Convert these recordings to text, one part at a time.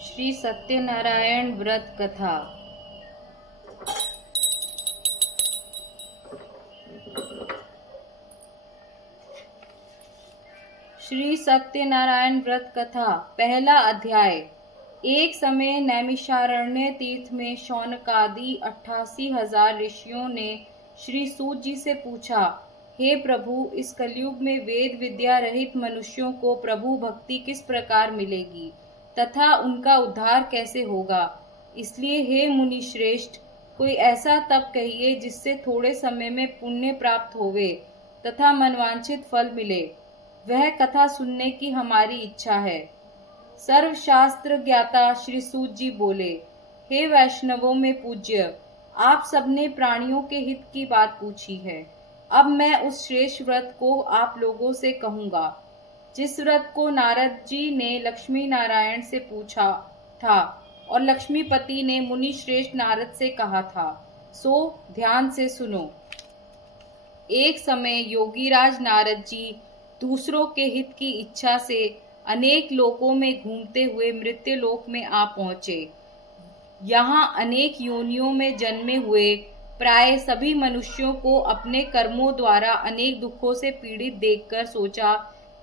श्री सत्यनारायण व्रत कथा। श्री सत्यनारायण व्रत कथा। पहला अध्याय। एक समय नैमिषारण्य तीर्थ में शौनकादि 88,000 ऋषियों ने श्री सूत जी से पूछा, हे प्रभु, इस कलयुग में वेद विद्या रहित मनुष्यों को प्रभु भक्ति किस प्रकार मिलेगी तथा उनका उद्धार कैसे होगा। इसलिए हे मुनि श्रेष्ठ, कोई ऐसा तप कहिए जिससे थोड़े समय में पुण्य प्राप्त होवे तथा मनवांछित फल मिले। वह कथा सुनने की हमारी इच्छा है। सर्वशास्त्र ज्ञाता श्री सूत जी बोले, हे वैष्णवों में पूज्य, आप सबने प्राणियों के हित की बात पूछी है। अब मैं उस श्रेष्ठ व्रत को आप लोगों से कहूंगा जिस व्रत को नारद जी ने लक्ष्मी नारायण से पूछा था और लक्ष्मीपति ने मुनि श्रेष्ठ नारद से कहा था। सो ध्यान से सुनो। एक समय योगीराज नारद जी दूसरों के हित की इच्छा से अनेक लोकों में घूमते हुए मृत्यु लोक में आ पहुंचे। यहाँ अनेक योनियों में जन्मे हुए प्राय सभी मनुष्यों को अपने कर्मों द्वारा अनेक दुखों से पीड़ित देखकर सोचा,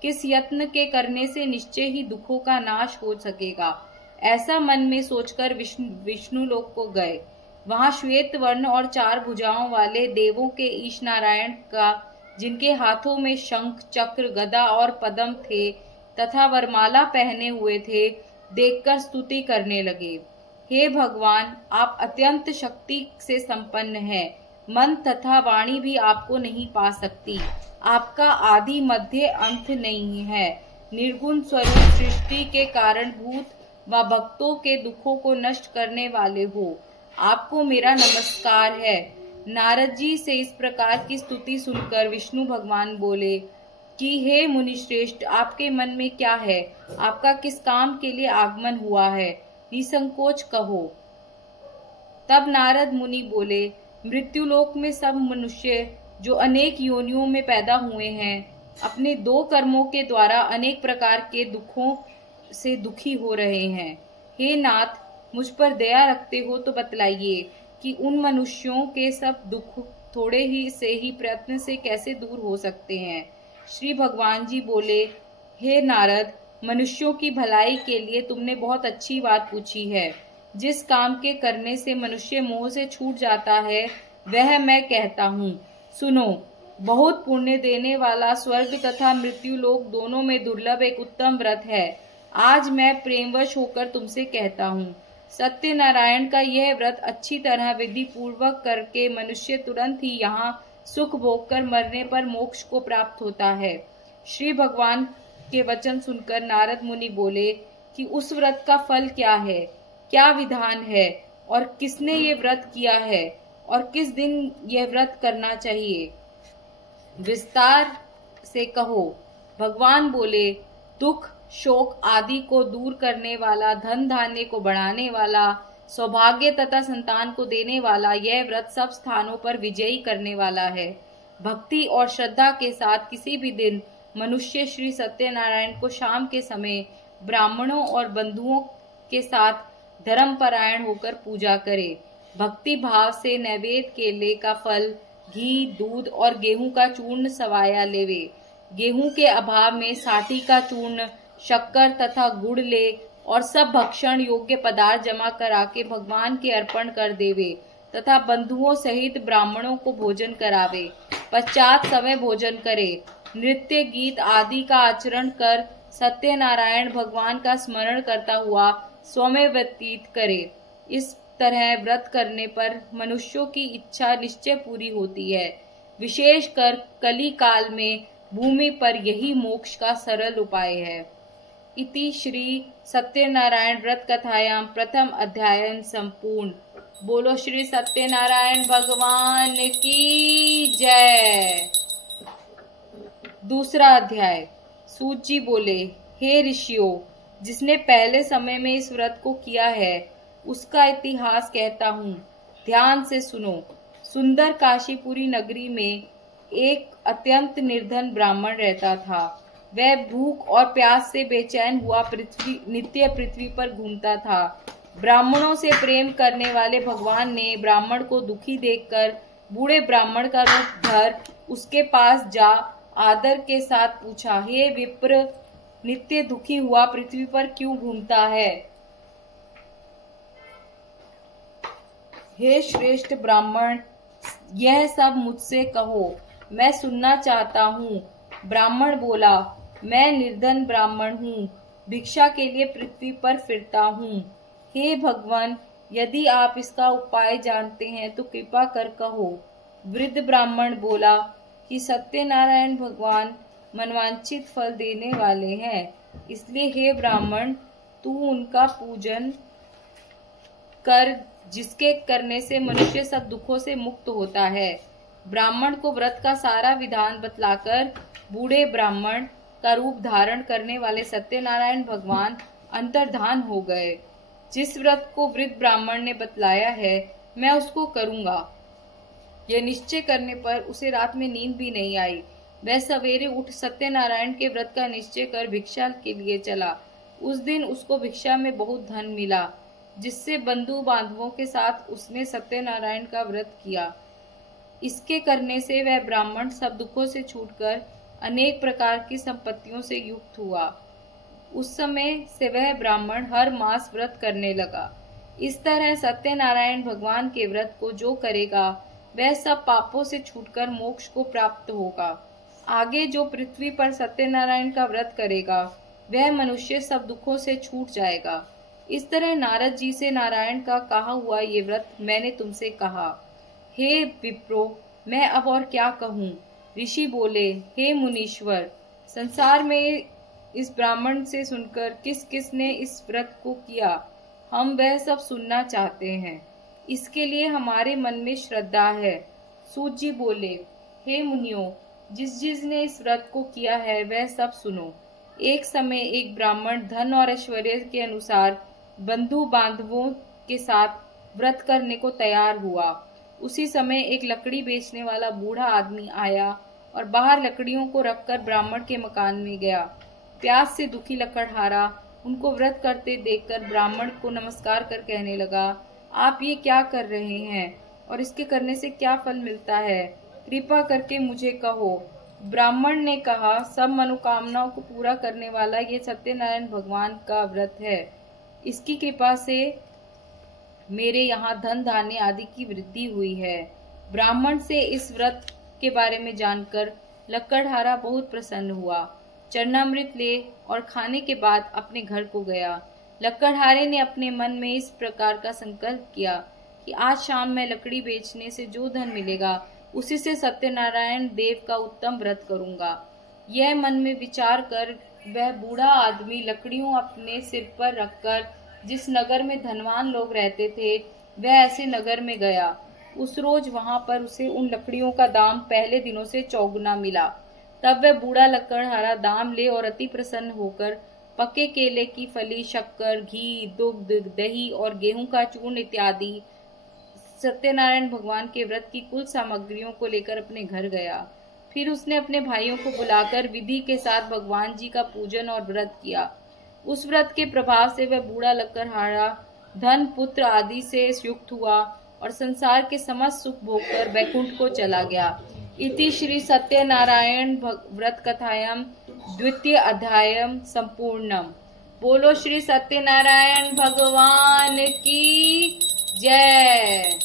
किस यत्न के करने से निश्चय ही दुखों का नाश हो सकेगा। ऐसा मन में सोचकर विष्णु लोक को गए। वहां श्वेत वर्ण और 4 भुजाओं वाले देवों के ईश नारायण का, जिनके हाथों में शंख चक्र गदा और पद्म थे तथा वरमाला पहने हुए थे, देखकर स्तुति करने लगे। हे भगवान, आप अत्यंत शक्ति से संपन्न हैं। मन तथा वाणी भी आपको नहीं पा सकती। आपका आदि मध्य अंत नहीं है। निर्गुण स्वरूप सृष्टि के कारण भूत व भक्तों के दुखों को नष्ट करने वाले हो। आपको मेरा नमस्कार है। नारद जी से इस प्रकार की स्तुति सुनकर विष्णु भगवान बोले कि हे मुनिश्रेष्ठ, आपके मन में क्या है? आपका किस काम के लिए आगमन हुआ है? निसंकोच कहो। तब नारद मुनि बोले, मृत्युलोक में सब मनुष्य जो अनेक योनियों में पैदा हुए हैं, अपने 2 कर्मों के द्वारा अनेक प्रकार के दुखों से दुखी हो रहे हैं। हे नाथ, मुझ पर दया रखते हो तो बतलाइए कि उन मनुष्यों के सब दुख थोड़े ही से ही प्रयत्न से कैसे दूर हो सकते हैं। श्री भगवान जी बोले, हे नारद, मनुष्यों की भलाई के लिए तुमने बहुत अच्छी बात पूछी है। जिस काम के करने से मनुष्य मोह से छूट जाता है, वह मैं कहता हूँ। सुनो। बहुत पुण्य देने वाला स्वर्ग तथा मृत्यु लोक दोनों में दुर्लभ एक उत्तम व्रत है। आज मैं प्रेमवश होकर तुमसे कहता हूँ। सत्यनारायण का यह व्रत अच्छी तरह विधि पूर्वक करके मनुष्य तुरंत ही यहाँ सुख भोग कर मरने पर मोक्ष को प्राप्त होता है। श्री भगवान के वचन सुनकर नारद मुनि बोले कि उस व्रत का फल क्या है, क्या विधान है और किसने ये व्रत किया है और किस दिन यह व्रत करना चाहिए, विस्तार से कहो। भगवान बोले, दुख शोक आदि को दूर करने वाला, धन धान्य को बढ़ाने वाला, सौभाग्य तथा संतान को देने वाला यह व्रत सब स्थानों पर विजयी करने वाला है। भक्ति और श्रद्धा के साथ किसी भी दिन मनुष्य श्री सत्यनारायण को शाम के समय ब्राह्मणों और बंधुओं के साथ धर्मपरायण होकर पूजा करे। भक्ति भाव से नैवेद्य केले का फल, घी, दूध और गेहूं का चूर्ण सवाया लेवे। गेहूं के अभाव में साठी का चूर्ण, शक्कर तथा गुड़ ले और सब भक्षण योग्य पदार्थ जमा करा के भगवान के अर्पण कर देवे तथा बंधुओं सहित ब्राह्मणों को भोजन करावे। पश्चात समय भोजन करे। नृत्य गीत आदि का आचरण कर सत्यनारायण भगवान का स्मरण करता हुआ समय व्यतीत करे। इस तरह व्रत करने पर मनुष्यों की इच्छा निश्चय पूरी होती है। विशेषकर कली काल में भूमि पर यही मोक्ष का सरल उपाय है। इति श्री सत्यनारायण व्रत कथायां प्रथम अध्याय संपूर्ण। बोलो श्री सत्यनारायण भगवान की जय। दूसरा अध्याय। सूत जी बोले, हे ऋषियों, जिसने पहले समय में इस व्रत को किया है उसका इतिहास कहता हूँ, ध्यान से सुनो। सुंदर काशीपुरी नगरी में एक अत्यंत निर्धन ब्राह्मण रहता था। वह भूख और प्यास से बेचैन हुआ नित्य पृथ्वी पर घूमता था। ब्राह्मणों से प्रेम करने वाले भगवान ने ब्राह्मण को दुखी देखकर बूढ़े ब्राह्मण का रूप धर उसके पास जा आदर के साथ पूछा, हे विप्र, नित्य दुखी हुआ पृथ्वी पर क्यों घूमता है? हे श्रेष्ठ ब्राह्मण, यह सब मुझसे कहो, मैं सुनना चाहता हूँ। ब्राह्मण बोला, मैं निर्धन ब्राह्मण हूँ, भिक्षा के लिए पृथ्वी पर फिरता हूँ। हे भगवान, यदि आप इसका उपाय जानते हैं तो कृपा कर कहो। वृद्ध ब्राह्मण बोला कि सत्यनारायण भगवान मनवांछित फल देने वाले हैं, इसलिए हे ब्राह्मण, तू उनका पूजन कर, जिसके करने से मनुष्य सब दुखों से मुक्त होता है। ब्राह्मण को व्रत का सारा विधान बतलाकर बूढ़े ब्राह्मण का रूप धारण करने वाले सत्यनारायण भगवान अंतर्धान हो गए। जिस व्रत को वृद्ध ब्राह्मण ने बतलाया है, मैं उसको करूंगा। यह निश्चय करने पर उसे रात में नींद भी नहीं आई। वह सवेरे उठ सत्यनारायण के व्रत का निश्चय कर भिक्षा के लिए चला। उस दिन उसको भिक्षा में बहुत धन मिला, जिससे बंधु बांधवों के साथ उसने सत्यनारायण का व्रत किया। इसके करने से वह ब्राह्मण सब दुखों से छूटकर अनेक प्रकार की संपत्तियों से युक्त हुआ। उस समय से वह ब्राह्मण हर मास व्रत करने लगा। इस तरह सत्यनारायण भगवान के व्रत को जो करेगा वह सब पापों से छूटकर मोक्ष को प्राप्त होगा। आगे जो पृथ्वी पर सत्यनारायण का व्रत करेगा वह मनुष्य सब दुखों से छूट जाएगा। इस तरह नारद जी से नारायण का कहा हुआ ये व्रत मैंने तुमसे कहा। हे विप्रो, मैं अब और क्या कहूँ? ऋषि बोले, हे मुनीश्वर, संसार में इस ब्राह्मण से सुनकर किस किस ने इस व्रत को किया, हम वह सब सुनना चाहते हैं। इसके लिए हमारे मन में श्रद्धा है। सूत जी बोले, हे मुनियों, जिस जिसने इस व्रत को किया है वह सब सुनो। एक समय एक ब्राह्मण धन और ऐश्वर्य के अनुसार बंधु बांधवों के साथ व्रत करने को तैयार हुआ। उसी समय एक लकड़ी बेचने वाला बूढ़ा आदमी आया और बाहर लकड़ियों को रखकर ब्राह्मण के मकान में गया। प्यास से दुखी लकड़हारा उनको व्रत करते देखकर ब्राह्मण को नमस्कार कर कहने लगा, आप ये क्या कर रहे हैं और इसके करने से क्या फल मिलता है? कृपा करके मुझे कहो। ब्राह्मण ने कहा, सब मनोकामनाओं को पूरा करने वाला ये सत्यनारायण भगवान का व्रत है। इसकी कृपा से मेरे यहाँ धन धान्य आदि की वृद्धि हुई है। ब्राह्मण से इस व्रत के बारे में जानकर लकड़हारा बहुत प्रसन्न हुआ। चरणामृत ले और खाने के बाद अपने घर को गया। लकड़हारे ने अपने मन में इस प्रकार का संकल्प किया कि आज शाम मैं लकड़ी बेचने से जो धन मिलेगा उसी से सत्यनारायण देव का उत्तम व्रत करूंगा। यह मन में विचार कर वह बूढ़ा आदमी लकड़ियों अपने सिर पर रखकर जिस नगर में धनवान लोग रहते थे वह ऐसे नगर में गया। उस रोज वहां पर उसे उन लकड़ियों का दाम पहले दिनों से चौगुना मिला। तब वह बूढ़ा लकड़हारा दाम ले और अति प्रसन्न होकर पके केले की फली, शक्कर, घी, दुग्ध, दही और गेहूं का चूर्ण इत्यादि सत्यनारायण भगवान के व्रत की कुल सामग्रियों को लेकर अपने घर गया। फिर उसने अपने भाइयों को बुलाकर विधि के साथ भगवान जी का पूजन और व्रत किया। उस व्रत के प्रभाव से वह बूढ़ा लकड़हारा धन, पुत्र आदि से युक्त हुआ और संसार के समस्त सुख भोगकर बैकुंठ को चला गया। इति श्री सत्यनारायण व्रत कथायाम द्वितीय अध्यायम संपूर्णम। बोलो श्री सत्यनारायण भगवान की जय।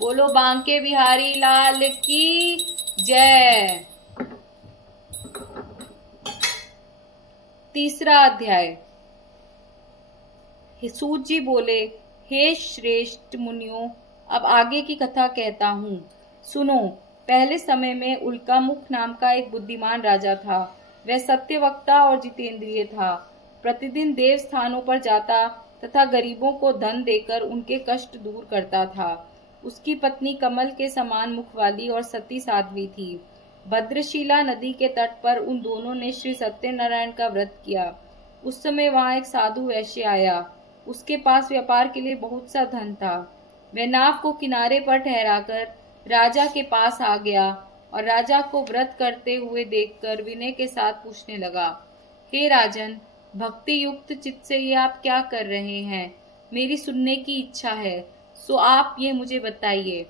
बोलो बांके बिहारी लाल की जय। तीसरा अध्याय। सूत जी बोले, हे श्रेष्ठ मुनियों, अब आगे की कथा कहता हूँ, सुनो। पहले समय में उल्कामुख नाम का एक बुद्धिमान राजा था। वह सत्यवक्ता और जितेंद्रिय था। प्रतिदिन देव स्थानों पर जाता तथा गरीबों को धन देकर उनके कष्ट दूर करता था। उसकी पत्नी कमल के समान मुख वाली और सती साध्वी थी। भद्रशिला नदी के तट पर उन दोनों ने श्री सत्यनारायण का व्रत किया। उस समय वहां एक साधु वैश्य आया। उसके पास व्यापार के लिए बहुत सा धन था। वह नाव को किनारे पर ठहराकर राजा के पास आ गया और राजा को व्रत करते हुए देखकर विनय के साथ पूछने लगा, हे राजन, भक्ति युक्त चित्त से ये आप क्या कर रहे हैं? मेरी सुनने की इच्छा है, सो आप ये मुझे बताइए।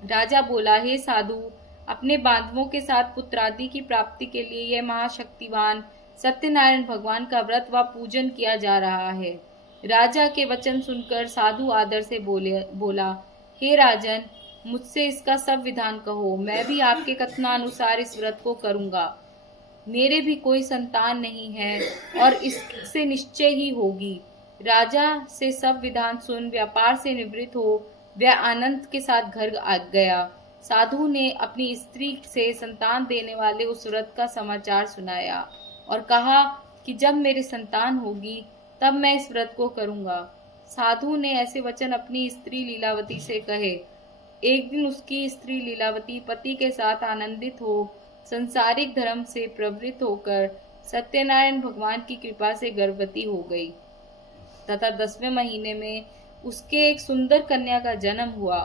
राजा बोला, हे साधु, अपने बांधवों के साथ पुत्रादि की प्राप्ति के लिए यह महाशक्तिवान सत्यनारायण भगवान का व्रत व पूजन किया जा रहा है। राजा के वचन सुनकर साधु आदर से बोला, हे राजन, मुझसे इसका सब विधान कहो, मैं भी आपके कथनानुसार इस व्रत को करूंगा। मेरे भी कोई संतान नहीं है और इससे निश्चय ही होगी। राजा से सब विधान सुन व्यापार से निवृत्त हो वह आनंद के साथ घर आ गया। साधु ने अपनी स्त्री से संतान देने वाले उस व्रत का समाचार सुनाया और कहा कि जब मेरी संतान होगी तब मैं इस व्रत को करूंगा। साधु ने ऐसे वचन अपनी स्त्री लीलावती से कहे। एक दिन उसकी स्त्री लीलावती पति के साथ आनंदित हो संसारिक धर्म से प्रवृत्त होकर सत्यनारायण भगवान की कृपा से गर्भवती हो गई तथा 10वें महीने में उसके एक सुंदर कन्या का जन्म हुआ।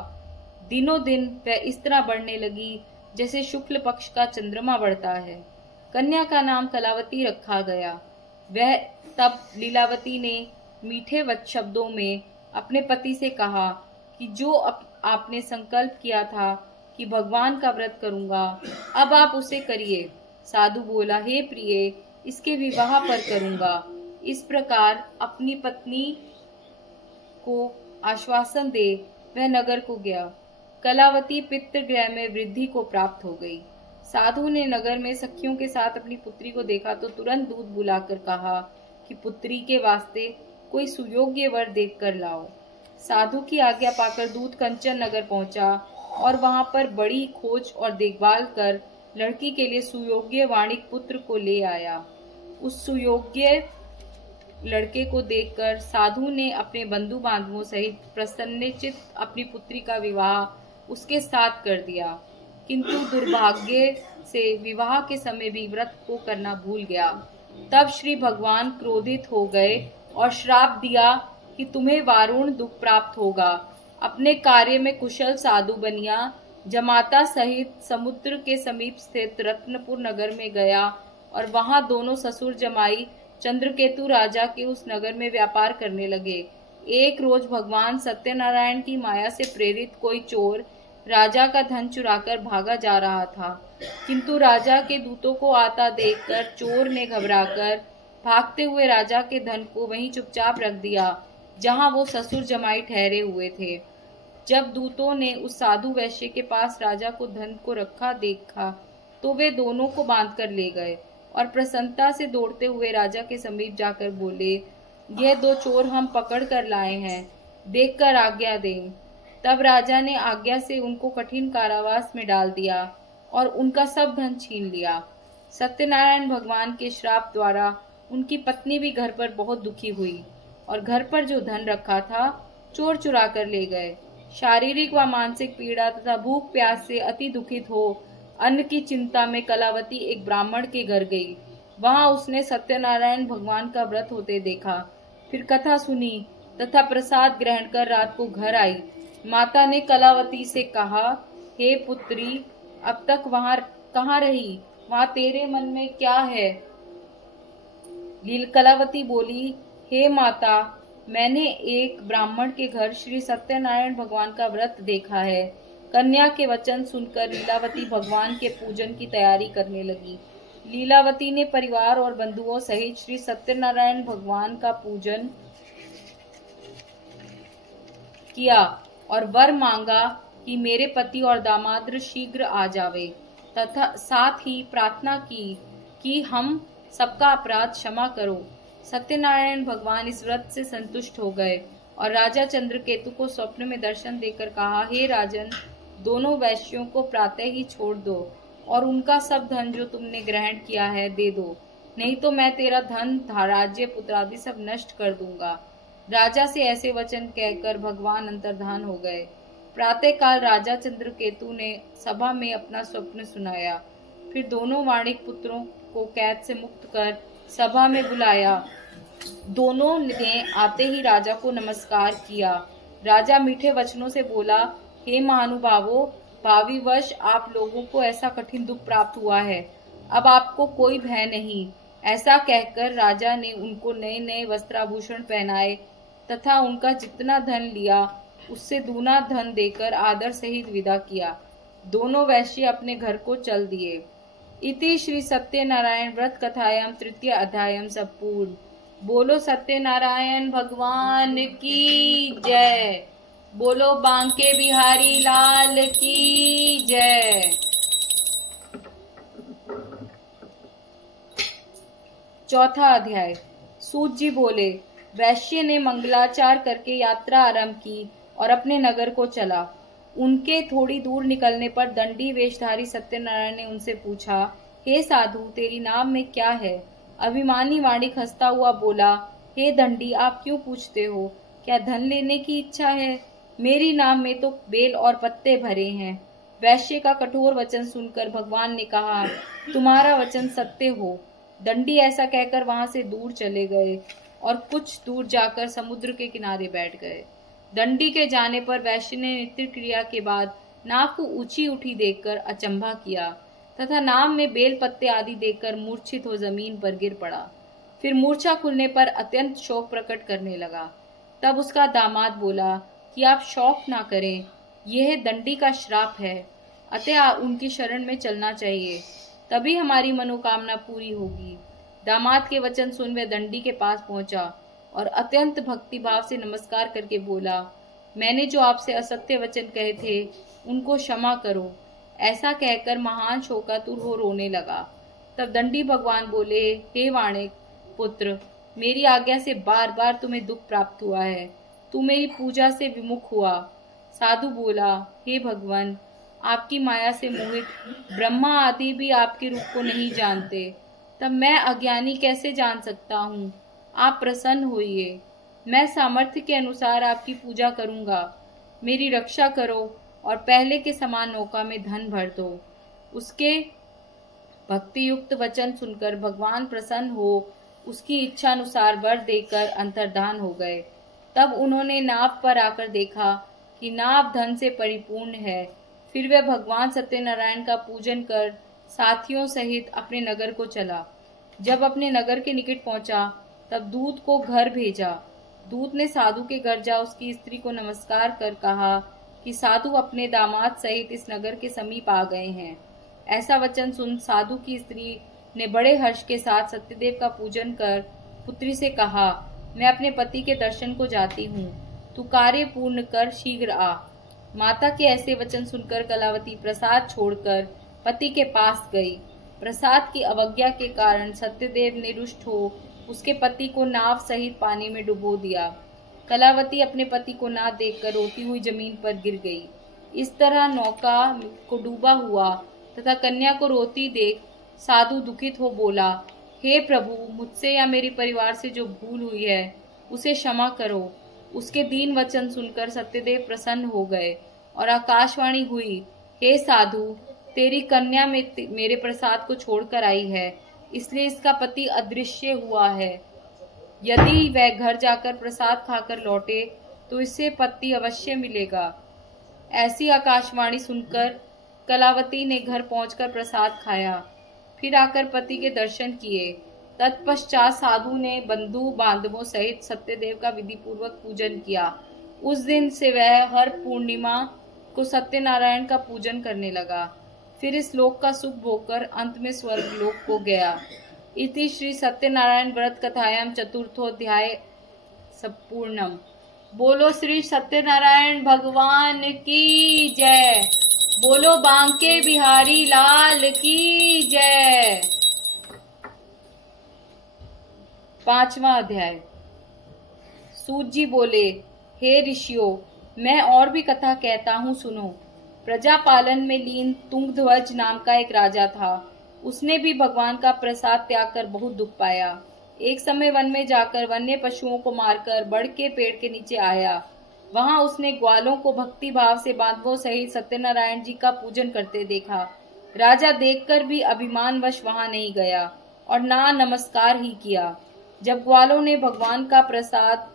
दिनों दिन वह इस तरह बढ़ने लगी जैसे शुक्ल पक्ष का चंद्रमा बढ़ता है। कन्या का नाम कलावती रखा गया। वह तब लीलावती ने मीठे शब्दों में अपने पति से कहा कि जो आपने संकल्प किया था कि भगवान का व्रत करूंगा, अब आप उसे करिए। साधु बोला, हे प्रिय, इसके विवाह पर करूंगा। इस प्रकार अपनी पत्नी को आश्वासन दे वह नगर को गया। कलावती पितृगृह में वृद्धि को प्राप्त हो गई। साधु ने नगर में सखियों के साथ अपनी पुत्री को देखा तो तुरंत दूत बुलाकर कहा कि पुत्री के वास्ते कोई सुयोग्य वर देख कर लाओ। साधु की आज्ञा पाकर दूत कंचन नगर पहुंचा और वहां पर बड़ी खोज और देखभाल कर लड़की के लिए सुयोग्य वाणिक पुत्र को ले आया। उस सुयोग्य लड़के को देखकर साधु ने अपने बंधु बांधवों सहित प्रसन्नचित अपनी पुत्री का विवाह उसके साथ कर दिया, किंतु दुर्भाग्य से विवाह के समय भी व्रत को करना भूल गया। तब श्री भगवान क्रोधित हो गए और श्राप दिया कि तुम्हें वारुण दुख प्राप्त होगा। अपने कार्य में कुशल साधु बनिया जमाता सहित समुद्र के समीप स्थित रत्नपुर नगर में गया और वहां दोनों ससुर जमाई चंद्रकेतु राजा के उस नगर में व्यापार करने लगे। एक रोज भगवान सत्यनारायण की माया से प्रेरित कोई चोर राजा का धन चुराकर भागा जा रहा था, किंतु राजा के दूतों को आता देखकर चोर ने घबराकर भागते हुए राजा के धन को वहीं चुपचाप रख दिया जहां वो ससुर जमाई ठहरे हुए थे। जब दूतों ने उस साधु वैश्य के पास राजा को धन को रखा देखा तो वे दोनों को बांधकर ले गए और प्रसन्नता से दौड़ते हुए राजा के समीप जाकर बोले, यह दो चोर हम पकड़ कर लाए हैं, देखकर आज्ञा दें। तब राजा ने आज्ञा से उनको कठिन कारावास में डाल दिया और उनका सब धन छीन लिया। सत्यनारायण भगवान के श्राप द्वारा उनकी पत्नी भी घर पर बहुत दुखी हुई और घर पर जो धन रखा था चोर चुरा कर ले गए। शारीरिक व मानसिक पीड़ा तथा भूख प्यास से अति दुखित हो अन्न की चिंता में कलावती एक ब्राह्मण के घर गई। वहां उसने सत्यनारायण भगवान का व्रत होते देखा, फिर कथा सुनी तथा प्रसाद ग्रहण कर रात को घर आई। माता ने कलावती से कहा, हे पुत्री, अब तक वहां कहाँ रही? वहां तेरे मन में क्या है? कलावती बोली, हे माता, मैंने एक ब्राह्मण के घर श्री सत्यनारायण भगवान का व्रत देखा है। कन्या के वचन सुनकर लीलावती भगवान के पूजन की तैयारी करने लगी। लीलावती ने परिवार और बंधुओं सहित श्री सत्यनारायण भगवान का पूजन किया और वर मांगा कि मेरे पति और दामाद शीघ्र आ जावे, तथा साथ ही प्रार्थना की कि हम सबका अपराध क्षमा करो। सत्यनारायण भगवान इस व्रत से संतुष्ट हो गए और राजा चंद्रकेतु को स्वप्न में दर्शन देकर कहा, हे राजन, दोनों वैश्यों को प्रातः ही छोड़ दो और उनका सब धन जो तुमने ग्रहण किया है दे दो, नहीं तो मैं तेरा धन, राज्य, पुत्रादि सब नष्ट कर दूंगा। राजा से ऐसे वचन कहकर भगवान अंतर्धान हो गए। प्रातः काल राजा चंद्रकेतु ने सभा में अपना स्वप्न सुनाया। फिर दोनों वाणिक पुत्रों को कैद से मुक्त कर सभा में बुलाया। दोनों ने आते ही राजा को नमस्कार किया। राजा मीठे वचनों से बोला, हे महानुभावों, भावी वर्ष आप लोगों को ऐसा कठिन दुख प्राप्त हुआ है। अब आपको कोई भय नहीं। ऐसा कहकर राजा ने उनको नए नए वस्त्राभूषण पहनाए तथा उनका जितना धन लिया उससे दूना धन देकर आदर सहित विदा किया। दोनों वैश्य अपने घर को चल दिए। इति श्री सत्यनारायण व्रत कथायाम तृतीय अध्यायम संपूर्ण। बोलो सत्यनारायण भगवान की जय। बोलो बांके बिहारी लाल की जय। चौथा अध्याय। सूत जी बोले, वैश्य ने मंगलाचार करके यात्रा आरंभ की और अपने नगर को चला। उनके थोड़ी दूर निकलने पर दंडी वेशधारी सत्यनारायण ने उनसे पूछा, हे साधु, तेरी नाम में क्या है? अभिमानी वाणी हंसता हुआ बोला, हे दंडी, आप क्यों पूछते हो? क्या धन लेने की इच्छा है? मेरी नाम में तो बेल और पत्ते भरे हैं। वैश्य का कठोर वचन सुनकर भगवान ने कहा, तुम्हारा वचन सत्य हो। दंडी ऐसा कहकर वहां से दूर चले गए और कुछ दूर जाकर समुद्र के किनारे बैठ गए। दंडी के जाने पर वैश्य ने नित्य क्रिया के बाद नाव को ऊंची उठी देखकर अचंभा किया तथा नाव में बेल पत्ते आदि देखकर मूर्छित हो जमीन पर गिर पड़ा। फिर मूर्छा खुलने पर अत्यंत शोक प्रकट करने लगा। तब उसका दामाद बोला कि आप शोक ना करें, यह दंडी का श्राप है, अतः उनकी शरण में चलना चाहिए, तभी हमारी मनोकामना पूरी होगी। दामाद के वचन सुन वह दंडी के पास पहुंचा और अत्यंत भक्ति भाव से नमस्कार करके बोला, मैंने जो आपसे असत्य वचन कहे थे उनको क्षमा करो। ऐसा कहकर महान शोकातुर हो रोने लगा। तब दंडी भगवान बोले, हे वाणिक पुत्र, मेरी आज्ञा से बार बार तुम्हें दुख प्राप्त हुआ है, तू मेरी पूजा से विमुख हुआ। साधु बोला, हे भगवान, आपकी माया से मोहित ब्रह्मा आदि भी आपके रूप को नहीं जानते, तब मैं अज्ञानी कैसे जान सकता हूँ? आप प्रसन्न होइए, मैं सामर्थ्य के अनुसार आपकी पूजा करूंगा। मेरी रक्षा करो और पहले के समान नौका में धन भर दो। उसके भक्ति युक्त वचन सुनकर भगवान प्रसन्न हो उसकी इच्छा अनुसार वर देकर अंतर्धान हो गए। तब उन्होंने नाव पर आकर देखा कि नाव धन से परिपूर्ण है। फिर वह भगवान सत्यनारायण का पूजन कर साथियों सहित अपने नगर को चला। जब अपने नगर के निकट पहुंचा तब दूत को घर भेजा। दूत ने साधु के घर जा उसकी स्त्री को नमस्कार कर कहा कि साधु अपने दामाद सहित इस नगर के समीप आ गए हैं। ऐसा वचन सुन साधु की स्त्री ने बड़े हर्ष के साथ सत्यदेव का पूजन कर पुत्री से कहा, मैं अपने पति के दर्शन को जाती हूँ, तू कार्य पूर्ण कर शीघ्र आ। माता के ऐसे वचन सुनकर कलावती प्रसाद छोड़कर पति के पास गई। प्रसाद की अवज्ञा के कारण सत्यदेव ने रुष्ट हो उसके पति को नाव सहित पानी में डुबो दिया। कलावती अपने पति को ना देखकर रोती हुई जमीन पर गिर गई। इस तरह नौका को डूबा हुआ तथा कन्या को रोती देख साधु दुखित हो बोला, हे प्रभु, मुझसे या मेरे परिवार से जो भूल हुई है उसे क्षमा करो। उसके दीन वचन सुनकर सत्यदेव प्रसन्न हो गए और आकाशवाणी हुई, हे साधु, तेरी कन्या मेरे प्रसाद को छोड़कर आई है, इसलिए इसका पति अदृश्य हुआ है। यदि वह घर जाकर प्रसाद खाकर लौटे तो इससे पति अवश्य मिलेगा। ऐसी आकाशवाणी सुनकर कलावती ने घर पहुंचकर प्रसाद खाया, फिर आकर पति के दर्शन किए। तत्पश्चात साधु ने बंधु बांधवों सहित सत्यदेव का विधि पूर्वक पूजन किया। उस दिन से वह हर पूर्णिमा को सत्यनारायण का पूजन करने लगा। फिर इस लोक का सुख भोगकर अंत में स्वर्ग लोक को गया। इति श्री सत्यनारायण व्रत कथायाम चतुर्थोध्याय संपूर्णम। बोलो श्री सत्यनारायण भगवान की जय। बोलो बांके बिहारी लाल की जय। पांचवा अध्याय। सूत जी बोले, हे ऋषियों, मैं और भी कथा कहता हूँ, सुनो। प्रजापालन में लीन तुंगध्वज नाम का एक राजा था। उसने भी भगवान का प्रसाद त्याग कर बहुत दुख पाया। एक समय वन में जाकर वन्य पशुओं को मारकर बड़ के पेड़ के नीचे आया। वहां उसने ग्वालों को भक्ति भाव से बांधवों सहित सत्यनारायण जी का पूजन करते देखा। राजा देखकर भी अभिमानवश वहां नहीं गया और ना नमस्कार ही किया। जब ग्वालों ने भगवान का प्रसाद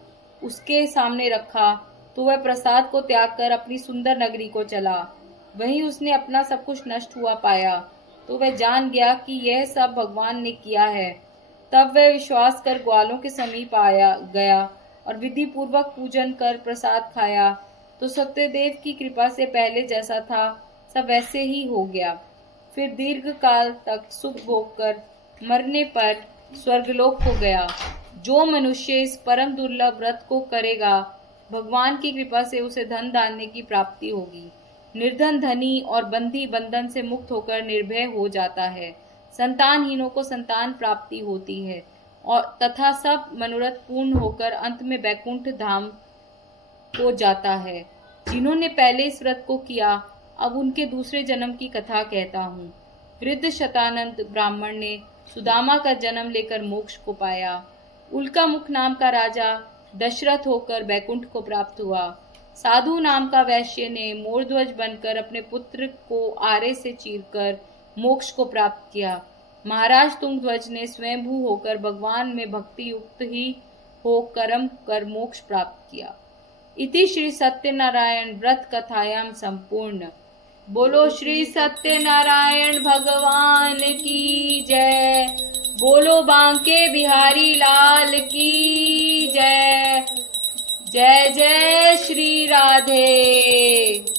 उसके सामने रखा तो वह प्रसाद को त्याग कर अपनी सुंदर नगरी को चला। वहीं उसने अपना सब कुछ नष्ट हुआ पाया तो वह जान गया कि यह सब भगवान ने किया है। तब वह विश्वास कर ग्वालों के समीप आया गया और विधि पूर्वक पूजन कर प्रसाद खाया तो सत्यदेव की कृपा से पहले जैसा था सब वैसे ही हो गया। फिर दीर्घ काल तक सुख भोग कर मरने पर स्वर्गलोक को गया। जो मनुष्य इस परम दुर्लभ व्रत को करेगा भगवान की कृपा से उसे धन धान्य की प्राप्ति होगी। निर्धन धनी और बंधी बंधन से मुक्त होकर निर्भय हो जाता है। संतानहीनों को संतान प्राप्ति होती है और तथा सब मनोरथ पूर्ण होकर अंत में बैकुंठ धाम को जाता है। जिन्होंने पहले इस व्रत को किया अब उनके दूसरे जन्म की कथा कहता हूँ। वृद्ध शतानंद ब्राह्मण ने सुदामा का जन्म लेकर मोक्ष को पाया। उल्का मुख नाम का राजा दशरथ होकर बैकुंठ को प्राप्त हुआ। साधु नाम का वैश्य ने मोरध्वज बनकर अपने पुत्र को आरे से चीरकर मोक्ष को प्राप्त किया। महाराज तुंगध्वज ने स्वयंभू होकर भगवान में भक्ति युक्त ही हो कर्म कर मोक्ष प्राप्त किया। इति श्री सत्यनारायण व्रत कथायाम संपूर्ण। बोलो श्री सत्यनारायण भगवान की जय। बोलो बांके बिहारी लाल की जय। जय जय श्री राधे।